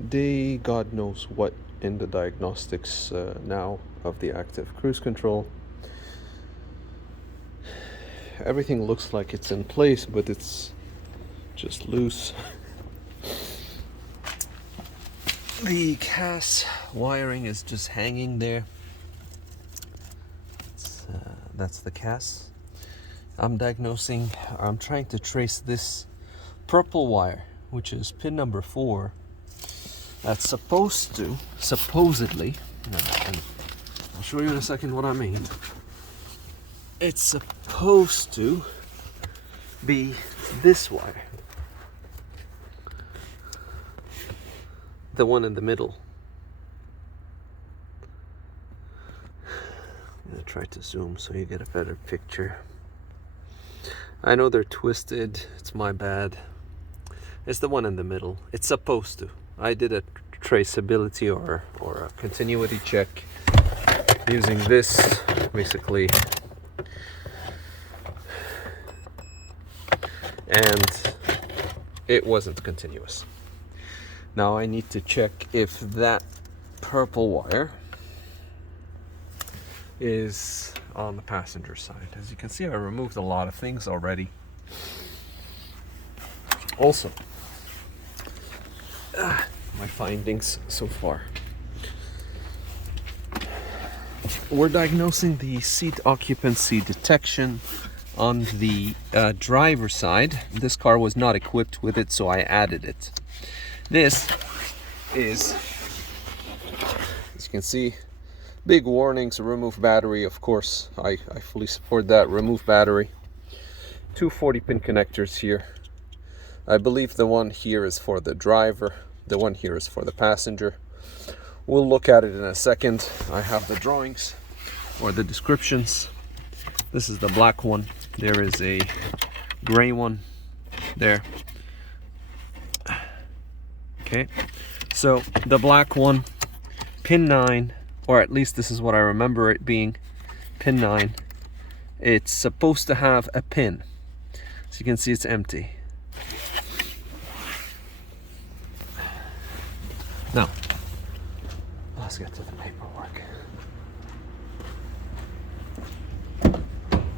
They, God knows what in the diagnostics now of the active cruise control. Everything looks like it's in place, but it's just loose. The CAS wiring is just hanging there. That's the CAS. I'm trying to trace this purple wire, which is pin number 4. That's supposedly, and I'll show you in a second what I mean. It's supposed to be this wire, the one in the middle. I'm gonna try to zoom so you get a better picture. I know they're twisted, it's my bad. It's the one in the middle. It's supposed to. I did a traceability or a continuity check using this, basically. And it wasn't continuous. Now I need to check if that purple wire is on the passenger side. As you can see, I removed a lot of things already. Also, my findings so far. We're diagnosing the seat occupancy detection on the driver's side. This car was not equipped with it, so I added it. This is, as you can see, big warnings, remove battery. Of course, I fully support that. Remove battery. 2 40-pin connectors here. I believe the one here is for the driver. The one here is for the passenger. We'll look at it in a second. I have the drawings or the descriptions. This is the black one. There is a gray one there. Okay, so the black one, pin 9, or at least this is what I remember it being, pin 9. It's supposed to have a pin. So you can see it's empty. Now, let's get to the paperwork.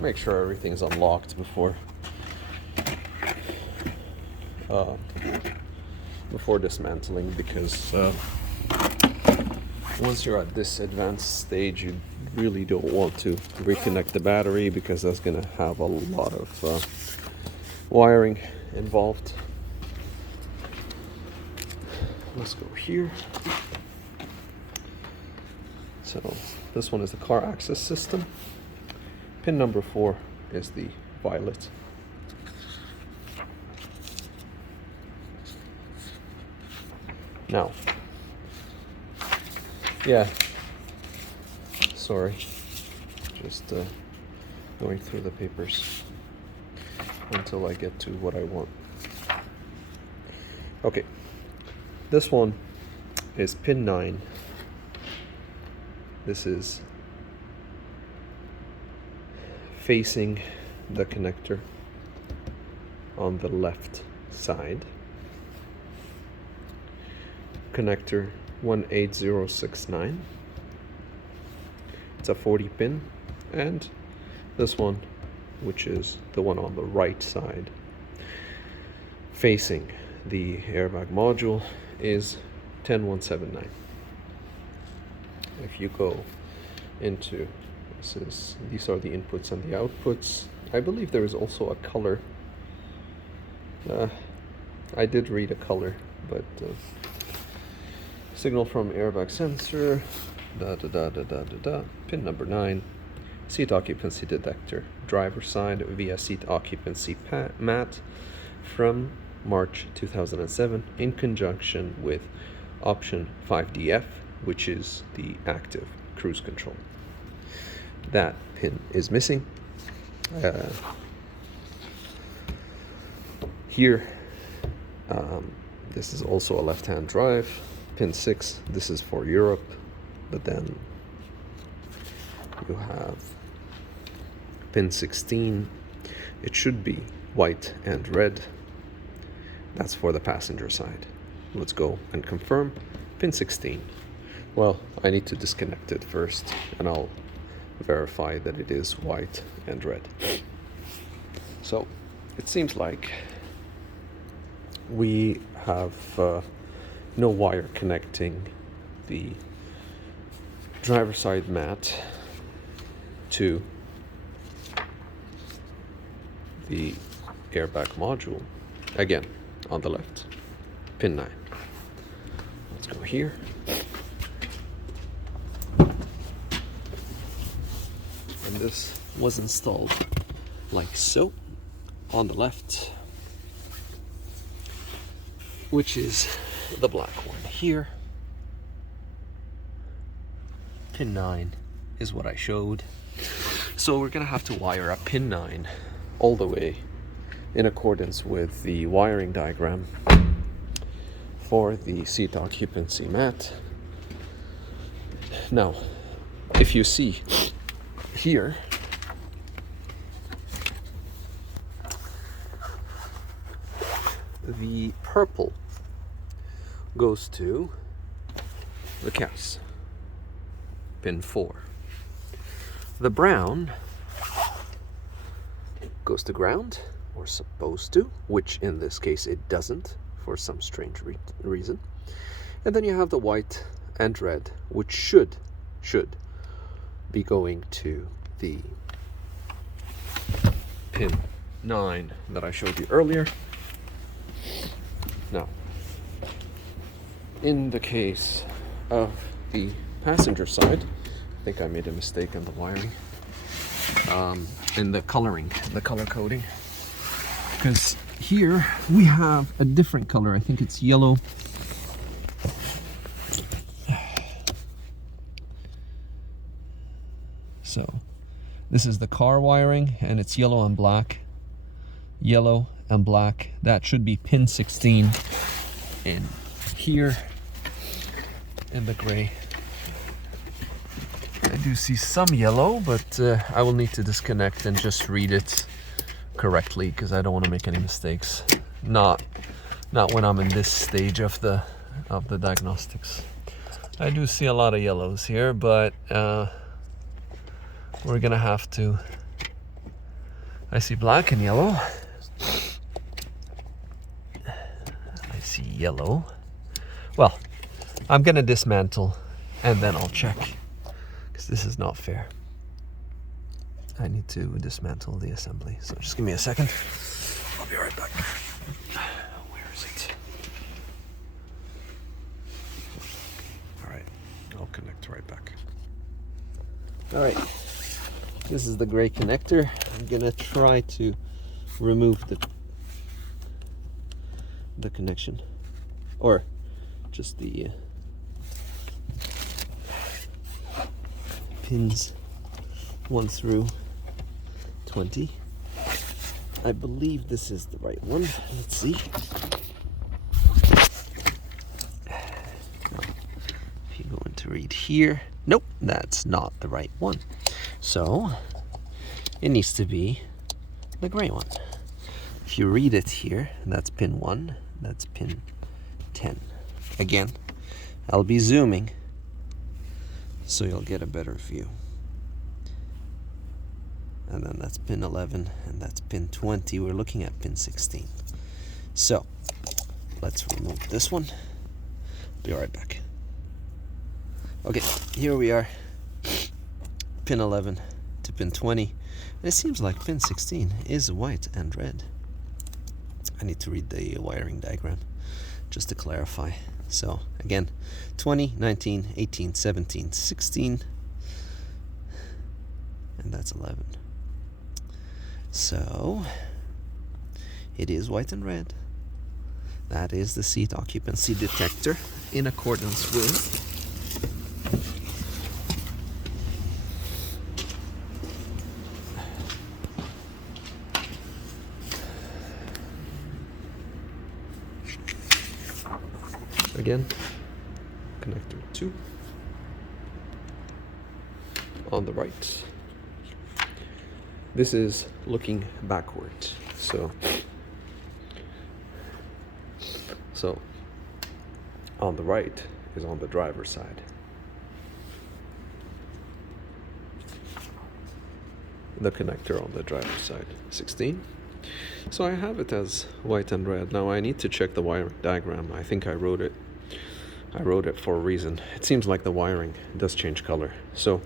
Make sure everything's unlocked before dismantling, because once you're at this advanced stage, you really don't want to reconnect the battery, because that's going to have a lot of wiring involved. Let's go here. So this one is the car access system. Pin number 4 is the violet. Now, yeah, sorry, just going through the papers until I get to what I want. Okay, this one is pin 9. This is facing the connector on the left side. Connector 18069. It's a 40 pin, and this one, which is the one on the right side facing the airbag module, is 10179. If you go into these are the inputs and the outputs. I believe there is also a color. I did read a color, but signal from airbag sensor, pin number 9, seat occupancy detector, driver side via seat occupancy mat from March 2007 in conjunction with option 5DF, which is the active cruise control. That pin is missing. Here, this is also a left-hand drive. Pin 6, this is for Europe, but then you have pin 16. It should be white and red. That's for the passenger side. let's go and confirm. Pin 16. Well, I need to disconnect it first, and I'll verify that it is white and red. So it seems like we have no wire connecting the driver side mat to the airbag module. Again, on the left, pin 9. Let's go here. And this was installed like so on the left, which is the black one here. Pin 9 is what I showed. So we're gonna have to wire up pin 9 all the way in accordance with the wiring diagram for the seat occupancy mat. Now, if you see here, the purple goes to the case, pin 4. The brown goes to ground, or supposed to, which in this case it doesn't for some strange reason. And then you have the white and red, which should be going to the pin 9 that I showed you earlier. Now, in the case of the passenger side, I think I made a mistake on the wiring, in the coloring, the color coding, because here we have a different color. I think it's yellow. So this is the car wiring, and it's yellow and black. Yellow and black. That should be pin 16. And here in the gray, I do see some yellow, but I will need to disconnect and just read it correctly, because I don't want to make any mistakes. Not when I'm in this stage of the diagnostics. I do see a lot of yellows here, but we're gonna have to. I see black and yellow. I see yellow. Well, I'm gonna dismantle and then I'll check, because this is not fair. I need to dismantle the assembly, so just give me a second. I'll be right back. Where is it? All right, I'll connect right back. All right, this is the gray connector. I'm gonna try to remove the connection, or just the pins 1 through 20. I believe this is the right one. Let's see. If you go into read here, nope, that's not the right one. So it needs to be the gray one. If you read it here, that's pin 1, that's pin 10. Again, I'll be zooming so you'll get a better view. And then that's pin 11, and that's pin 20. We're looking at pin 16. So let's remove this one. Be right back. Okay, here we are. Pin 11 to pin 20. And it seems like pin 16 is white and red. I need to read the wiring diagram just to clarify. So again, 20, 19, 18, 17, 16, and that's 11. So it is white and red. That is the seat occupancy detector in accordance with again, connector 2 on the right. This is looking backward, so on the right is on the driver's side. The connector on the driver's side, 16. So I have it as white and red. Now I need to check the wiring diagram. I think I wrote it for a reason. It seems like the wiring does change color. So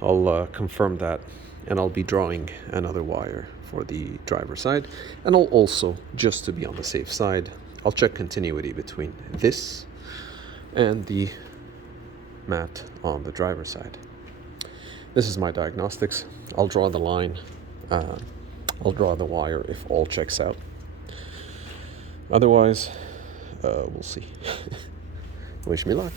I'll confirm that, and I'll be drawing another wire for the driver's side. And I'll also, just to be on the safe side, I'll check continuity between this and the mat on the driver's side. This is my diagnostics. I'll draw the line. I'll draw the wire if all checks out. Otherwise, we'll see. Wish me luck.